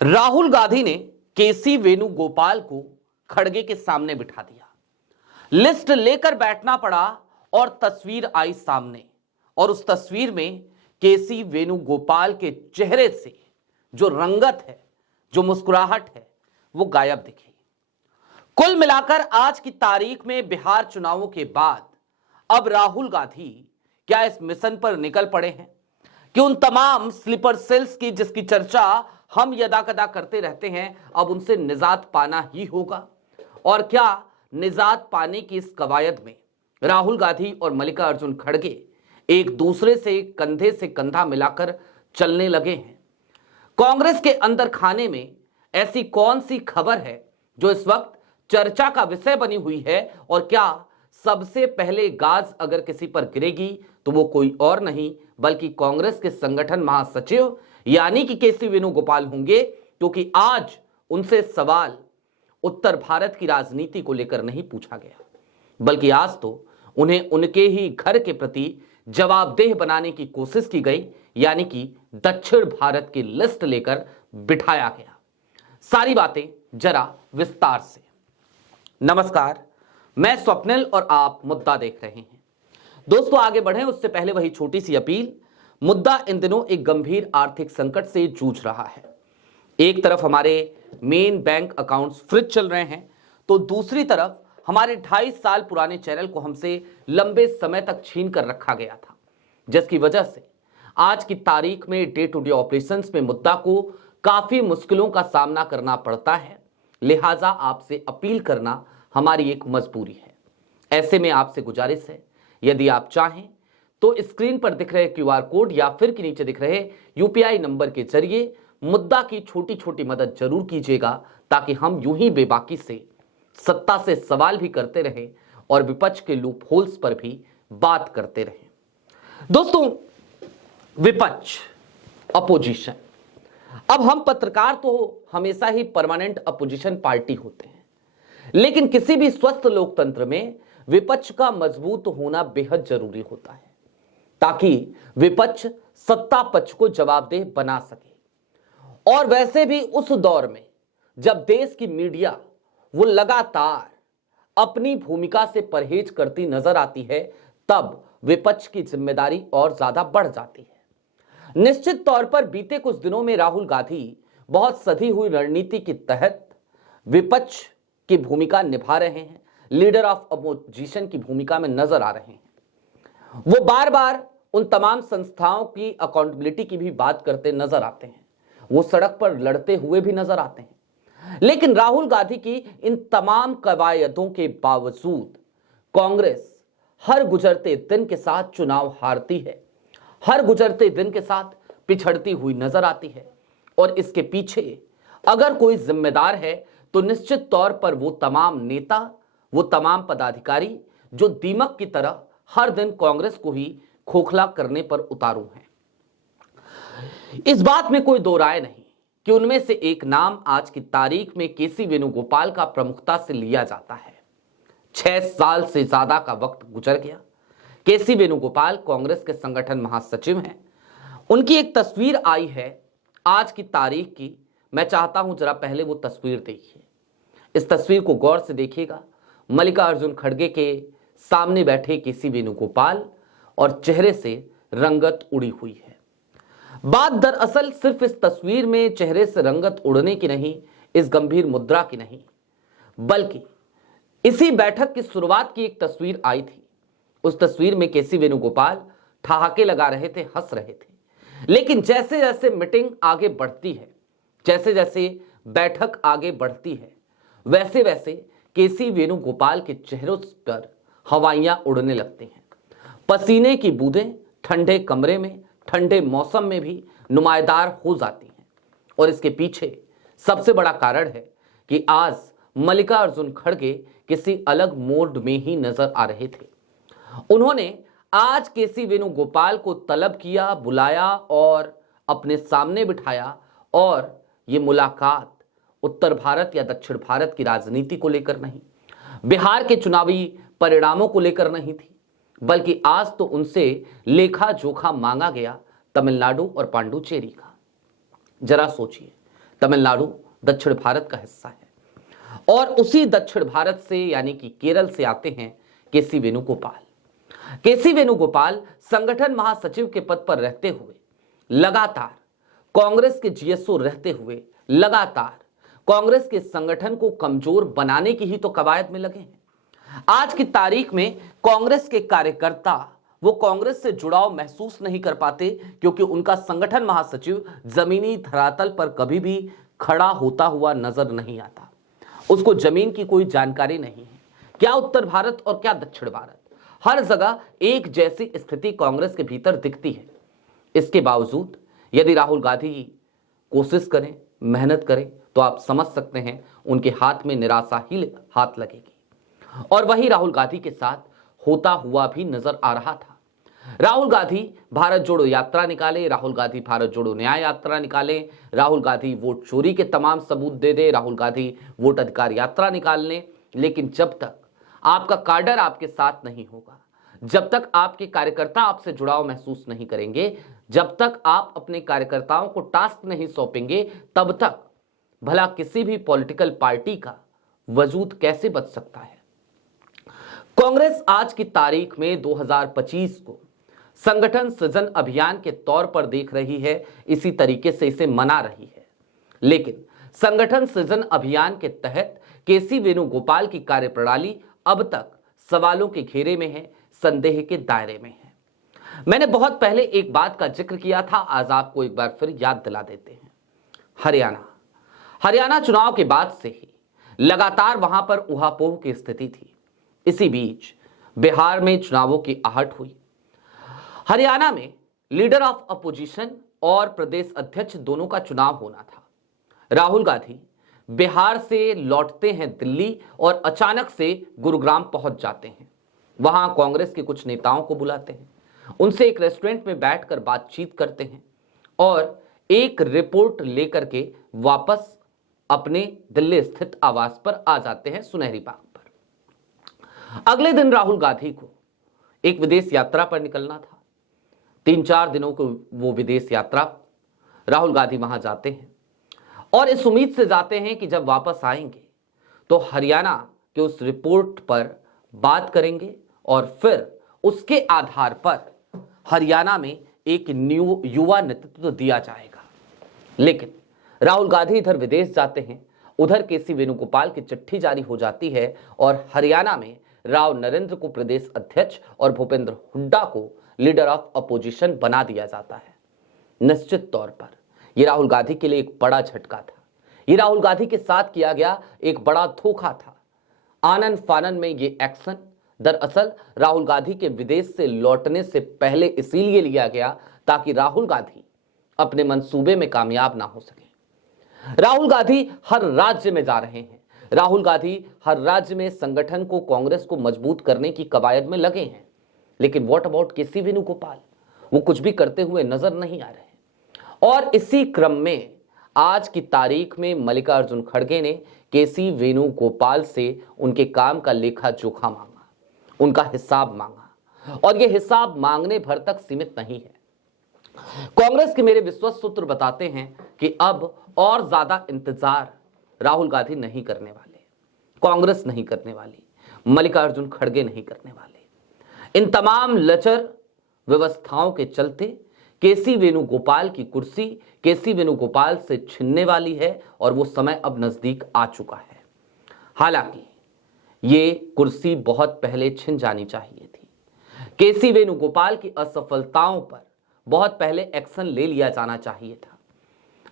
राहुल गांधी ने केसी वेणुगोपाल को खड़गे के सामने बिठा दिया। लिस्ट लेकर बैठना पड़ा और तस्वीर आई सामने, और उस तस्वीर में केसी वेणुगोपाल के चेहरे से जो रंगत है, जो मुस्कुराहट है, वो गायब दिखी। कुल मिलाकर आज की तारीख में बिहार चुनावों के बाद अब राहुल गांधी क्या इस मिशन पर निकल पड़े हैं कि उन तमाम स्लीपर सेल्स की जिसकी चर्चा हम यदा कदा करते रहते हैं, अब उनसे निजात पाना ही होगा। और क्या निजात पाने की इस कवायद में राहुल गांधी और मल्लिकार्जुन खड़गे एक दूसरे से कंधा मिलाकर चलने लगे हैं? कांग्रेस के अंदर खाने में ऐसी कौन सी खबर है जो इस वक्त चर्चा का विषय बनी हुई है? और क्या सबसे पहले गाज अगर किसी पर गिरेगी तो वो कोई और नहीं बल्कि कांग्रेस के संगठन महासचिव यानी कि केसी वेणुगोपाल होंगे, क्योंकि आज उनसे सवाल उत्तर भारत की राजनीति को लेकर नहीं पूछा गया, बल्कि आज तो उन्हें उनके ही घर के प्रति जवाबदेह बनाने की कोशिश की गई, यानी कि दक्षिण भारत की लिस्ट लेकर बिठाया गया। सारी बातें जरा विस्तार से। नमस्कार, मैं स्वप्निल और आप मुद्दा देख रहे हैं। दोस्तों, आगे बढ़ें उससे पहले वही छोटी सी अपील। मुद्दा इन दिनों एक गंभीर आर्थिक संकट से जूझ रहा है। एक तरफ हमारे मेन बैंक अकाउंट्स फ्रीज चल रहे हैं, तो दूसरी तरफ हमारे 2.5 साल पुराने चैनल को हमसे लंबे समय तक छीन कर रखा गया था, जिसकी वजह से आज की तारीख में डे टू डे ऑपरेशंस में मुद्दा को काफी मुश्किलों का सामना करना पड़ता है। लिहाजा आपसे अपील करना हमारी एक मजबूरी है। ऐसे में आपसे गुजारिश है, यदि आप चाहें तो स्क्रीन पर दिख रहे क्यूआर कोड या फिर के नीचे दिख रहे यूपीआई नंबर के जरिए मुद्दा की छोटी छोटी मदद जरूर कीजिएगा, ताकि हम यूं ही बेबाकी से सत्ता से सवाल भी करते रहें और विपक्ष के लूप होल्स पर भी बात करते रहें। दोस्तों, विपक्ष, अपोजिशन, अब हम पत्रकार तो हमेशा ही परमानेंट अपोजिशन पार्टी होते हैं, लेकिन किसी भी स्वस्थ लोकतंत्र में विपक्ष का मजबूत होना बेहद जरूरी होता है, ताकि विपक्ष सत्ता पक्ष को जवाबदेह बना सके। और वैसे भी उस दौर में जब देश की मीडिया वो लगातार अपनी भूमिका से परहेज करती नजर आती है, तब विपक्ष की जिम्मेदारी और ज्यादा बढ़ जाती है। निश्चित तौर पर बीते कुछ दिनों में राहुल गांधी बहुत सधी हुई रणनीति के तहत विपक्ष की भूमिका निभा रहे हैं, लीडर ऑफ अपोजिशन की भूमिका में नजर आ रहे हैं। वो बार बार उन तमाम संस्थाओं की अकाउंटेबिलिटी की भी बात करते नजर आते हैं, वो सड़क पर लड़ते हुए भी नजर आते हैं। लेकिन राहुल गांधी की इन तमाम कवायदों के बावजूद कांग्रेस हर गुजरते दिन के साथ चुनाव हारती है, हर गुजरते दिन के साथ पिछड़ती हुई नजर आती है। और इसके पीछे अगर कोई जिम्मेदार है तो निश्चित तौर पर वो तमाम नेता, वो तमाम पदाधिकारी जो दीमक की तरह हर दिन कांग्रेस को ही खोखला करने पर उतारू हैं। इस बात में कोई दो राय नहीं कि उनमें से एक नाम आज की तारीख में केसी वेणुगोपाल का प्रमुखता से लिया जाता है। 6 साल से ज्यादा का वक्त गुजर गया। केसी वेणुगोपाल कांग्रेस के संगठन महासचिव हैं। उनकी एक तस्वीर आई है आज की तारीख की। मैं चाहता हूं जरा पहले वो तस्वीर देखिए। इस तस्वीर को गौर से देखिएगा। मल्लिकार्जुन खड़गे के सामने बैठे केसी वेणुगोपाल और चेहरे से रंगत उड़ी हुई है। बात दरअसल सिर्फ इस तस्वीर में चेहरे से रंगत उड़ने की नहीं, इस गंभीर मुद्रा की नहीं, बल्कि इसी बैठक की शुरुआत की एक तस्वीर आई थी। उस तस्वीर में केसी वेणुगोपाल ठहाके लगा रहे थे, हंस रहे थे। लेकिन जैसे जैसे मीटिंग आगे बढ़ती है, जैसे जैसे बैठक आगे बढ़ती है, वैसे वैसे केसी वेणुगोपाल के चेहरों पर हवाइयां उड़ने लगती हैं। पसीने की बूंदें ठंडे कमरे में, ठंडे मौसम में भी नुमायदार हो जाती हैं। और इसके पीछे सबसे बड़ा कारण है कि आज मल्लिकार्जुन खड़गे किसी अलग मोड में ही नजर आ रहे थे। उन्होंने आज केसी वेणुगोपाल को तलब किया, बुलाया और अपने सामने बिठाया। और ये मुलाकात उत्तर भारत या दक्षिण भारत की राजनीति को लेकर नहीं, बिहार के चुनावी परिणामों को लेकर नहीं थी, बल्कि आज तो उनसे लेखा जोखा मांगा गया तमिलनाडु और पांडुचेरी का। जरा सोचिए, तमिलनाडु दक्षिण भारत का हिस्सा है और उसी दक्षिण भारत से यानी कि केरल से आते हैं केसी वेणुगोपाल। केसी वेणुगोपाल संगठन महासचिव के पद पर रहते हुए लगातार कांग्रेस के जीएसओ रहते हुए लगातार कांग्रेस के संगठन को कमजोर बनाने की ही तो कवायद में लगे हैं। आज की तारीख में कांग्रेस के कार्यकर्ता वो कांग्रेस से जुड़ाव महसूस नहीं कर पाते क्योंकि उनका संगठन महासचिव जमीनी धरातल पर कभी भी खड़ा होता हुआ नजर नहीं आता। उसको जमीन की कोई जानकारी नहीं है। क्या उत्तर भारत और क्या दक्षिण भारत, हर जगह एक जैसी स्थिति कांग्रेस के भीतर दिखती है। इसके बावजूद यदि राहुल गांधी कोशिश करें, मेहनत करें तो आप समझ सकते हैं उनके हाथ में निराशा ही हाथ लगेगी। और वही राहुल गांधी के साथ होता हुआ भी नजर आ रहा था। राहुल गांधी भारत जोड़ो यात्रा निकाले, राहुल गांधी भारत जोड़ो न्याय यात्रा निकाले, राहुल गांधी वोट चोरी के तमाम सबूत दे दे, राहुल गांधी वोट अधिकार यात्रा निकाल लें, लेकिन जब तक आपका काडर आपके साथ नहीं होगा, जब तक आपके कार्यकर्ता आपसे जुड़ाव महसूस नहीं करेंगे, जब तक आप अपने कार्यकर्ताओं को टास्क नहीं सौंपेंगे, तब तक भला किसी भी पॉलिटिकल पार्टी का वजूद कैसे बच सकता है। कांग्रेस आज की तारीख में 2025 को संगठन सृजन अभियान के तौर पर देख रही है, इसी तरीके से इसे मना रही है। लेकिन संगठन सृजन अभियान के तहत केसी वेणुगोपाल की कार्यप्रणाली अब तक सवालों के घेरे में है, संदेह के दायरे में है। मैंने बहुत पहले एक बात का जिक्र किया था, आज आपको एक बार फिर याद दिला देते हैं। हरियाणा चुनाव के बाद से ही लगातार वहां पर उहापोह की स्थिति थी। इसी बीच बिहार में चुनावों की आहट हुई। हरियाणा में लीडर ऑफ अपोजिशन और प्रदेश अध्यक्ष दोनों का चुनाव होना था। राहुल गांधी बिहार से लौटते हैं दिल्ली और अचानक से गुरुग्राम पहुंच जाते हैं। वहां कांग्रेस के कुछ नेताओं को बुलाते हैं, उनसे एक रेस्टोरेंट में बैठकर बातचीत करते हैं और एक रिपोर्ट लेकर के वापस अपने दिल्ली स्थित आवास पर आ जाते हैं, सुनहरी बाग पर। अगले दिन राहुल गांधी को एक विदेश यात्रा पर निकलना था। 3-4 दिनों को वो विदेश यात्रा राहुल गांधी वहां जाते हैं और इस उम्मीद से जाते हैं कि जब वापस आएंगे तो हरियाणा के उस रिपोर्ट पर बात करेंगे और फिर उसके आधार पर हरियाणा में एक युवा नेतृत्व दिया जाएगा। लेकिन राहुल गांधी इधर विदेश जाते हैं, उधर केसी वेणुगोपाल की चिट्ठी जारी हो जाती है और हरियाणा में राव नरेंद्र को प्रदेश अध्यक्ष और भूपेंद्र हुड्डा को लीडर ऑफ अपोजिशन बना दिया जाता है। निश्चित तौर पर यह राहुल गांधी के लिए एक बड़ा झटका था। यह राहुल गांधी के साथ किया गया एक बड़ा धोखा था। आनन फानन में यह एक्शन दरअसल राहुल गांधी के विदेश से लौटने से पहले इसीलिए लिया गया ताकि राहुल गांधी अपने मंसूबे में कामयाब ना हो सके। राहुल गांधी हर राज्य में जा रहे हैं। राहुल गांधी हर राज्य में संगठन को, कांग्रेस को मजबूत करने की कवायद में लगे हैं। लेकिन व्हाट अबाउट केसी वेणुगोपाल, वो कुछ भी करते हुए नजर नहीं आ रहे। और इसी क्रम में आज की तारीख में मल्लिकार्जुन खड़गे ने केसी वेणुगोपाल से उनके काम का लेखा जोखा मांगा, उनका हिसाब मांगा और यह हिसाब मांगने भर तक सीमित नहीं है। कांग्रेस के मेरे विश्वस्त सूत्र बताते हैं कि अब और ज्यादा इंतजार राहुल गांधी नहीं करने वाले, कांग्रेस नहीं करने वाली, मल्लिकार्जुन खड़गे नहीं करने वाले। इन तमाम लचर व्यवस्थाओं के चलते केसी वेणुगोपाल की कुर्सी केसी वेणुगोपाल से छिनने वाली है और वो समय अब नजदीक आ चुका है। हालांकि ये कुर्सी बहुत पहले छिन जानी चाहिए थी। केसी वेणुगोपाल की असफलताओं पर बहुत पहले एक्शन ले लिया जाना चाहिए था।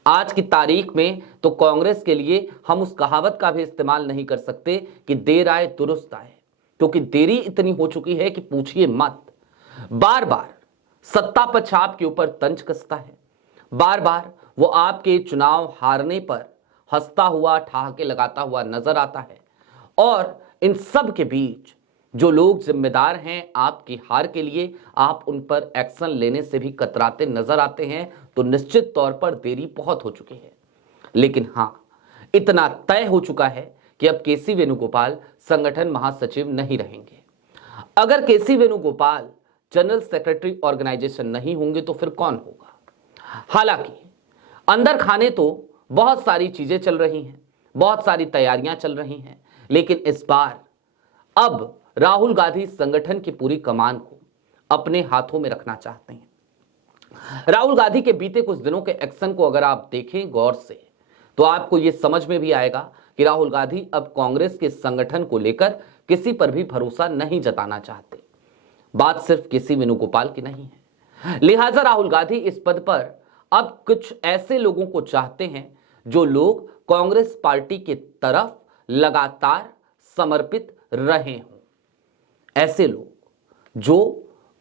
आज की तारीख में तो कांग्रेस के लिए हम उस कहावत का भी इस्तेमाल नहीं कर सकते कि देर आए दुरुस्त आए, क्योंकि देरी इतनी हो चुकी है कि पूछिए मत। बार बार सत्ता पक्ष आपके ऊपर तंज कसता है, बार बार वो आपके चुनाव हारने पर हंसता हुआ, ठहाके लगाता हुआ नजर आता है। और इन सब के बीच जो लोग जिम्मेदार हैं आपकी हार के लिए, आप उन पर एक्शन लेने से भी कतराते नजर आते हैं। तो निश्चित तौर पर देरी बहुत हो चुकी है। लेकिन हां, इतना तय हो चुका है कि अब केसी वेणुगोपाल संगठन महासचिव नहीं रहेंगे। अगर केसी वेणुगोपाल जनरल सेक्रेटरी ऑर्गेनाइजेशन नहीं होंगे तो फिर कौन होगा? हालांकि अंदर खाने तो बहुत सारी चीजें चल रही हैं, बहुत सारी तैयारियां चल रही हैं, लेकिन इस बार अब राहुल गांधी संगठन की पूरी कमान को अपने हाथों में रखना चाहते हैं। राहुल गांधी के बीते कुछ दिनों के एक्शन को अगर आप देखें गौर से तो आपको यह समझ में भी आएगा कि राहुल गांधी अब कांग्रेस के संगठन को लेकर किसी पर भी भरोसा नहीं जताना चाहते। बात सिर्फ केसी वेणुगोपाल की नहीं है, लिहाजा राहुल गांधी इस पद पर अब कुछ ऐसे लोगों को चाहते हैं जो लोग कांग्रेस पार्टी के तरफ लगातार समर्पित रहे हों, ऐसे लोग जो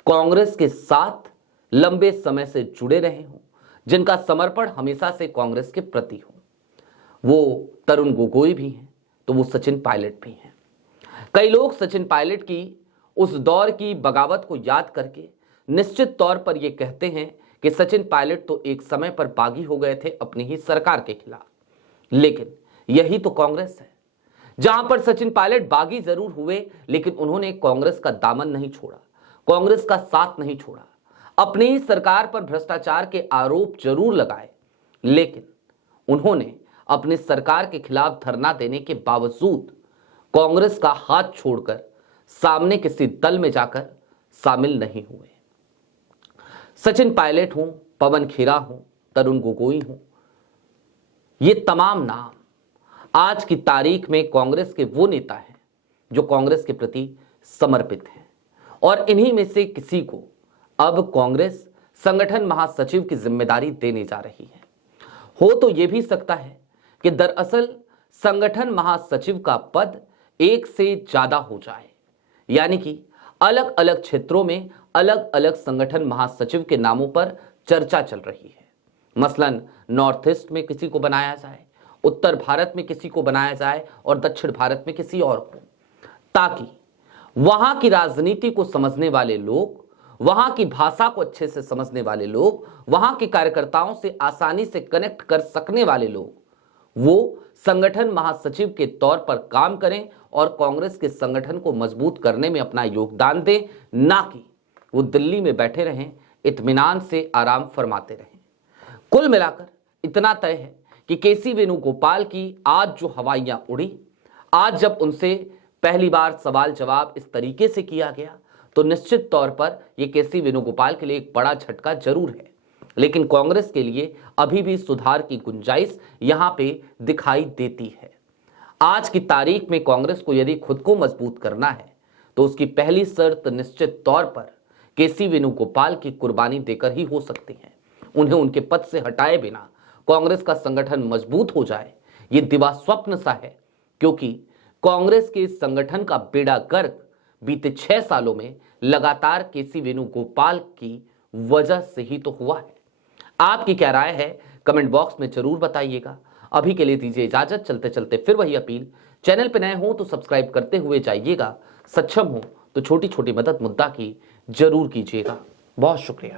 कांग्रेस के साथ लंबे समय से जुड़े रहे हों, जिनका समर्पण हमेशा से कांग्रेस के प्रति हो। वो तरुण गोगोई भी हैं तो वो सचिन पायलट भी हैं। कई लोग सचिन पायलट की उस दौर की बगावत को याद करके निश्चित तौर पर यह कहते हैं कि सचिन पायलट तो एक समय पर बागी हो गए थे अपनी ही सरकार के खिलाफ, लेकिन यही तो कांग्रेस है जहां पर सचिन पायलट बागी जरूर हुए लेकिन उन्होंने कांग्रेस का दामन नहीं छोड़ा, कांग्रेस का साथ नहीं छोड़ा, अपनी ही सरकार पर भ्रष्टाचार के आरोप जरूर लगाए, लेकिन उन्होंने अपनी सरकार के खिलाफ धरना देने के बावजूद कांग्रेस का हाथ छोड़कर सामने किसी दल में जाकर शामिल नहीं हुए। सचिन पायलट हो, पवन खेरा हो, तरुण गोगोई हो, ये तमाम नाम आज की तारीख में कांग्रेस के वो नेता हैं जो कांग्रेस के प्रति समर्पित हैं और इन्हीं में से किसी को अब कांग्रेस संगठन महासचिव की जिम्मेदारी देने जा रही है। हो तो यह भी सकता है कि दरअसल संगठन महासचिव का पद एक से ज्यादा हो जाए, यानी कि अलग अलग क्षेत्रों में अलग अलग संगठन महासचिव के नामों पर चर्चा चल रही है। मसलन नॉर्थ ईस्ट में किसी को बनाया जाए, उत्तर भारत में किसी को बनाया जाए और दक्षिण भारत में किसी और को, ताकि वहां की राजनीति को समझने वाले लोग, वहां की भाषा को अच्छे से समझने वाले लोग, वहां के कार्यकर्ताओं से आसानी से कनेक्ट कर सकने वाले लोग वो संगठन महासचिव के तौर पर काम करें और कांग्रेस के संगठन को मजबूत करने में अपना योगदान दें, ना कि वो दिल्ली में बैठे रहें, इत्मीनान से आराम फरमाते रहें। कुल मिलाकर इतना तय है कि केसी वेणुगोपाल की आज जो हवाइयां उड़ी, आज जब उनसे पहली बार सवाल जवाब इस तरीके से किया गया तो निश्चित तौर पर यह केसी वेणुगोपाल के लिए एक बड़ा झटका जरूर है, लेकिन कांग्रेस के लिए अभी भी सुधार की गुंजाइश यहां पे दिखाई देती है। आज की तारीख में कांग्रेस को यदि खुद को मजबूत करना है तो उसकी पहली शर्त निश्चित तौर पर केसी वेणुगोपाल की कुर्बानी देकर ही हो सकती है। उन्हें उनके पद से हटाए बिना कांग्रेस का संगठन मजबूत हो जाए, ये दिवा स्वप्न सा है, क्योंकि कांग्रेस के संगठन का बेड़ा गर्क बीते 6 सालों में लगातार केसी वेणुगोपाल की वजह से ही तो हुआ है। आपकी क्या राय है कमेंट बॉक्स में जरूर बताइएगा। अभी के लिए दीजिए इजाजत, चलते चलते फिर वही अपील, चैनल पे नए हो तो सब्सक्राइब करते हुए जाइएगा, सक्षम हो तो छोटी छोटी मदद मुद्दा की जरूर कीजिएगा। बहुत शुक्रिया।